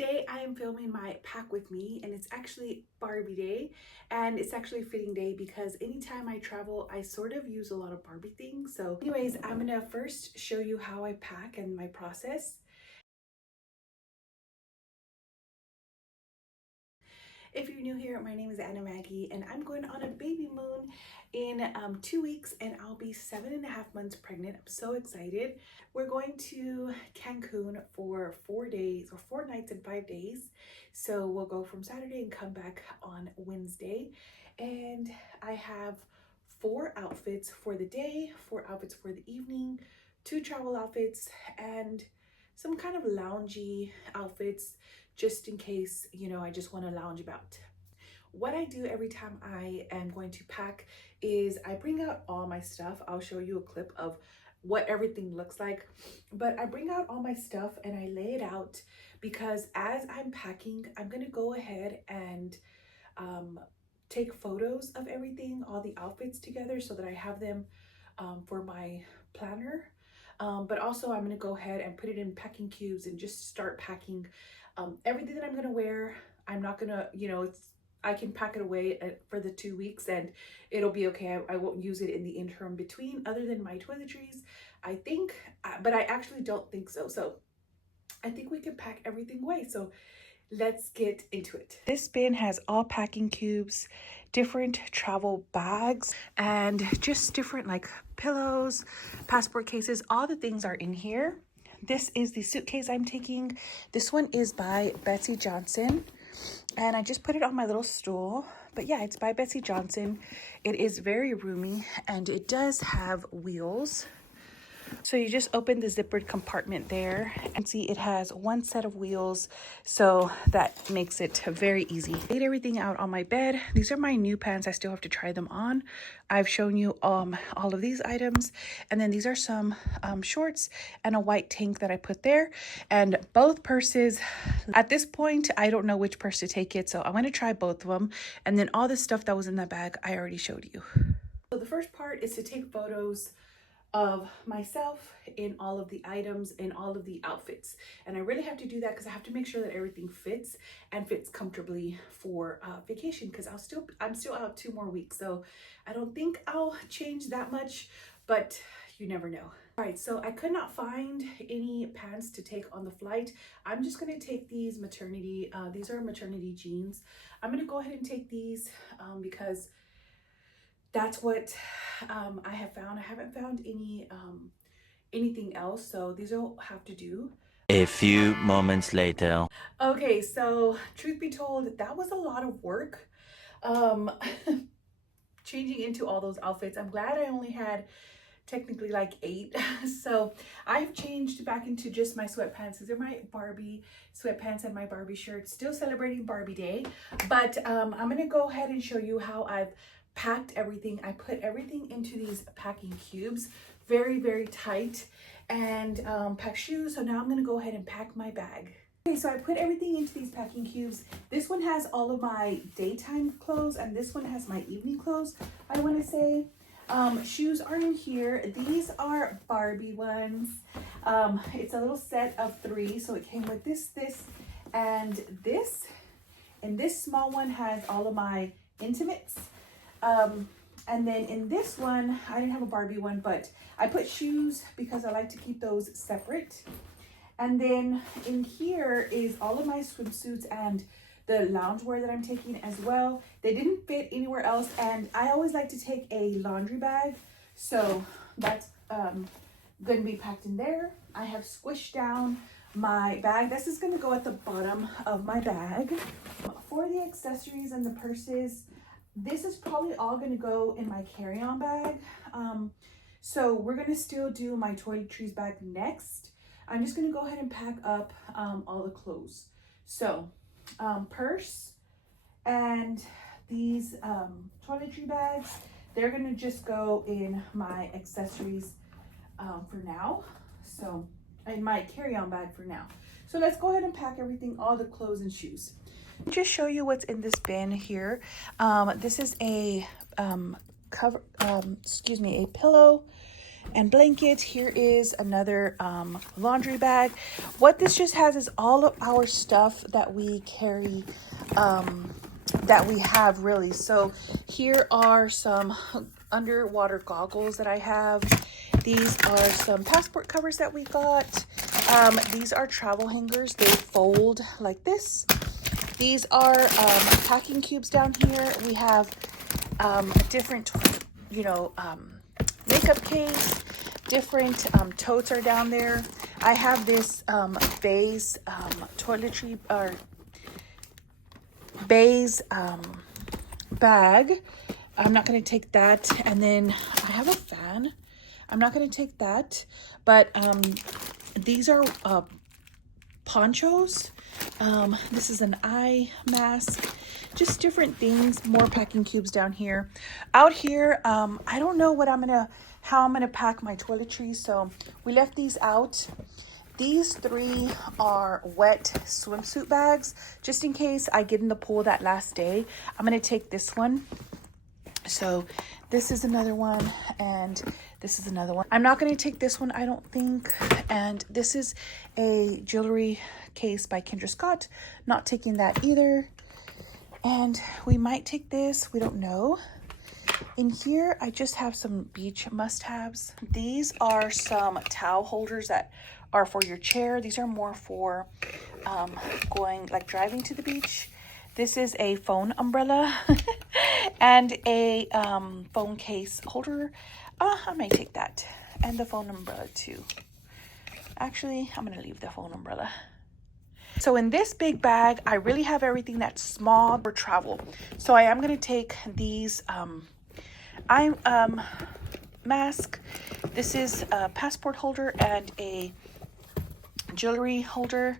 Today I am filming my pack with me, and it's actually Barbie day, and it's actually a fitting day because anytime I travel I sort of use a lot of Barbie things. So anyways, I'm gonna first show you how I pack and my process. If you're new here, my name is Anna Maggie, and I'm going on a baby moon in 2 weeks, and I'll be 7.5 months pregnant. I'm so excited. We're going to Cancun for 4 days, or 4 nights and 5 days. So we'll go from Saturday and come back on Wednesday. And I have 4 outfits for the day, 4 outfits for the evening, 2 travel outfits, and some kind of loungy outfits just in case, I just want to lounge about. What I do every time I am going to pack is I bring out all my stuff. I'll show you a clip of what everything looks like, but I bring out all my stuff and I lay it out because as I'm packing, I'm going to go ahead and take photos of everything, all the outfits together, so that I have them for my planner. But also I'm going to go ahead and put it in packing cubes and just start packing everything that I'm going to wear. I'm not going to, I can pack it away for the 2 weeks and it'll be okay. I won't use it in the interim between, other than my toiletries, I think, but I actually don't think so. So I think we can pack everything away. So let's get into it. This bin has all packing cubes, different travel bags, and just different like pillows, passport cases. All the things are in here. This is the suitcase I'm taking. This one is by Betsy Johnson, and I just put it on my little stool. But yeah, it's by Betsy Johnson. It is very roomy and it does have wheels. So you just open the zippered compartment there and see it has 1 set of wheels, so that makes it very easy. I laid everything out on my bed. These are my new pants. I still have to try them on. I've shown you all of these items, and then these are some shorts and a white tank that I put there, and both purses. At this point, I don't know which purse to take it, so I'm going to try both of them, and then all the stuff that was in that bag I already showed you. So the first part is to take photos of myself in all of the items and all of the outfits, and I really have to do that because I have to make sure that everything fits and fits comfortably for vacation, because I'm still out 2 more weeks, so I don't think I'll change that much, but you never know. All right, so I could not find any pants to take on the flight. I'm just going to take these maternity, these are maternity jeans. I'm going to go ahead and take these because that's what I have found. I haven't found anything else, so these will have to do. A few moments later. Okay, so truth be told, that was a lot of work. Changing into all those outfits. I'm glad I only had technically like 8. So I've changed back into just my sweatpants. These are my Barbie sweatpants and my Barbie shirt. Still celebrating Barbie day, but I'm gonna go ahead and show you how I've packed everything. I put everything into these packing cubes, very, very tight, and pack shoes. So now I'm gonna go ahead and pack my bag. Okay, so I put everything into these packing cubes. This one has all of my daytime clothes, and this one has my evening clothes, I want to say. Shoes are in here. These are Barbie ones. It's a little set of 3, so it came with this, and this. And this small one has all of my intimates. And then in this one, I didn't have a Barbie one, but I put shoes because I like to keep those separate. And then in here is all of my swimsuits and the loungewear that I'm taking as well. They didn't fit anywhere else, and I always like to take a laundry bag, so that's going to be packed in there. I have squished down my bag. This is going to go at the bottom of my bag. For the accessories and the purses, this is probably all going to go in my carry-on bag. So we're going to still do my toiletries bag next. I'm just going to go ahead and pack up all the clothes. So purse and these toiletry bags, they're going to just go in my accessories for now. So in my carry-on bag for now. So let's go ahead and pack everything, all the clothes and shoes. Just show you what's in this bin here. This is a a pillow, and blanket. Here is another laundry bag. What this just has is all of our stuff that we carry, that we have really. So here are some underwater goggles that I have. These are some passport covers that we got. These are travel hangers. They fold like this. These are packing cubes down here. We have a different, makeup case. Different totes are down there. I have this Bays toiletry or Bays bag. I'm not going to take that. And then I have a fan. I'm not going to take that. But these are ponchos. This is an eye mask. Just different things. More packing cubes down here. Out here, I don't know how I'm gonna pack my toiletries. So we left these out. These 3 are wet swimsuit bags, just in case I get in the pool that last day. I'm gonna take this one. So this is another one, and this is another one. I'm not gonna take this one, I don't think. And this is a jewelry case by Kendra Scott. Not taking that either. And we might take this, we don't know. In here, I just have some beach must-haves. These are some towel holders that are for your chair. These are more for driving to the beach. This is a phone umbrella and a phone case holder. I might take that and the phone umbrella too. Actually, I'm gonna leave the phone umbrella. So in this big bag, I really have everything that's small for travel. So I am gonna take these mask. This is a passport holder and a jewelry holder.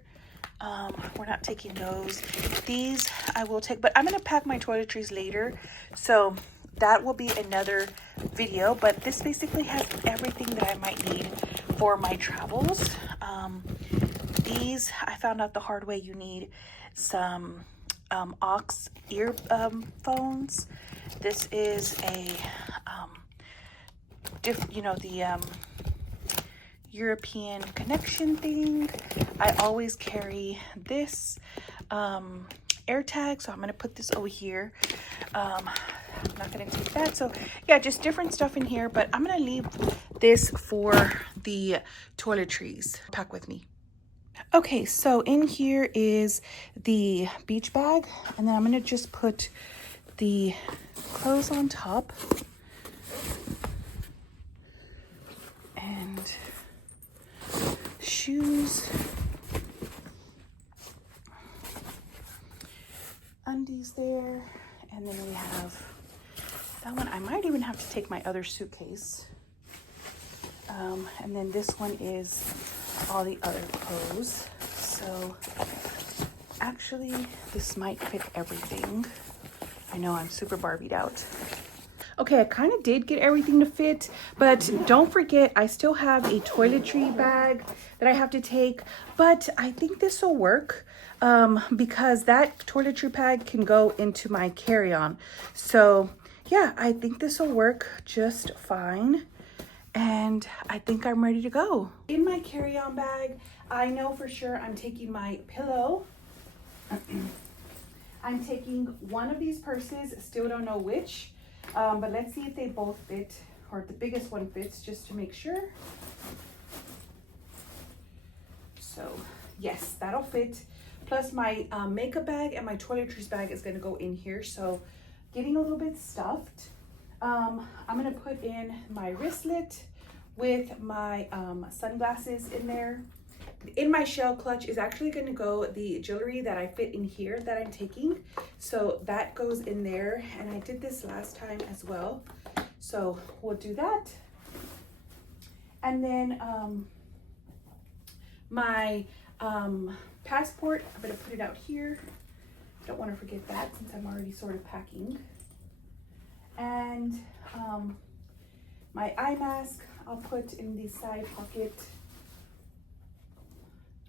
We're not taking those. These I will take, but I'm going to pack my toiletries later. So that will be another video, but this basically has everything that I might need for my travels. These, I found out the hard way, you need some aux earphones. This is a European connection thing. I always carry this air tag, so I'm gonna put this over here. I'm not gonna take that. So yeah, just different stuff in here, but I'm gonna leave this for the toiletries. Pack with me. Okay, so in here is the beach bag, and then I'm gonna just put the clothes on top and shoes, undies there, and then we have that one. I might even have to take my other suitcase, and then this one is all the other clothes. So actually this might fit everything. I know I'm super Barbied out. Okay, I kind of did get everything to fit, but don't forget, I still have a toiletry bag that I have to take, but I think this will work because that toiletry bag can go into my carry-on. So yeah, I think this will work just fine. And I think I'm ready to go. In my carry-on bag, I know for sure I'm taking my pillow. I'm taking one of these purses, still don't know which. But let's see if they both fit, or if the biggest one fits, just to make sure. So yes, that'll fit. Plus my makeup bag and my toiletries bag is gonna go in here. So getting a little bit stuffed. I'm gonna put in my wristlet with my sunglasses in there. In my shell clutch is actually going to go the jewelry that I fit in here that I'm taking. So that goes in there, and I did this last time as well. So we'll do that. And then my passport, I'm going to put it out here. Don't want to forget that since I'm already sort of packing. And my eye mask, I'll put in the side pocket.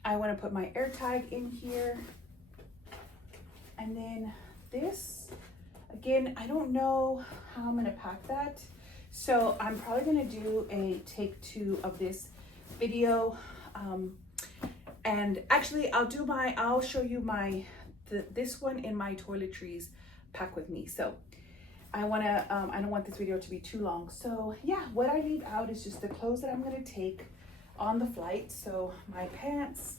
I want to put my air tag in here. And then this, again, I don't know how I'm going to pack that. So I'm probably gonna do a take 2 of this video. And actually I'll show you this one in my toiletries pack with me. So I don't want this video to be too long. So yeah, what I leave out is just the clothes that I'm gonna take on the flight. So my pants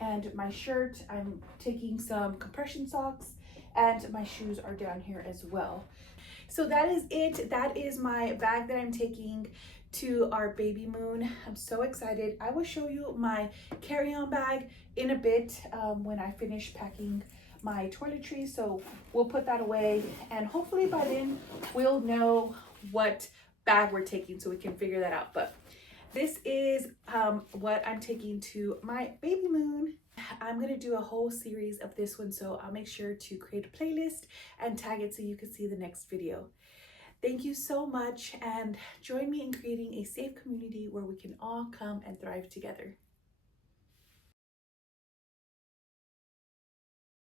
and my shirt. I'm taking some compression socks, and my shoes are down here as well. So that is it. That is my bag that I'm taking to our Babymoon. I'm so excited. I will show you my carry-on bag in a bit when I finish packing my toiletries. So we'll put that away, and hopefully by then we'll know what bag we're taking so we can figure that out. But this is what I'm taking to my Babymoon. I'm gonna do a whole series of this one, so I'll make sure to create a playlist and tag it so you can see the next video. Thank you so much, and join me in creating a safe community where we can all come and thrive together.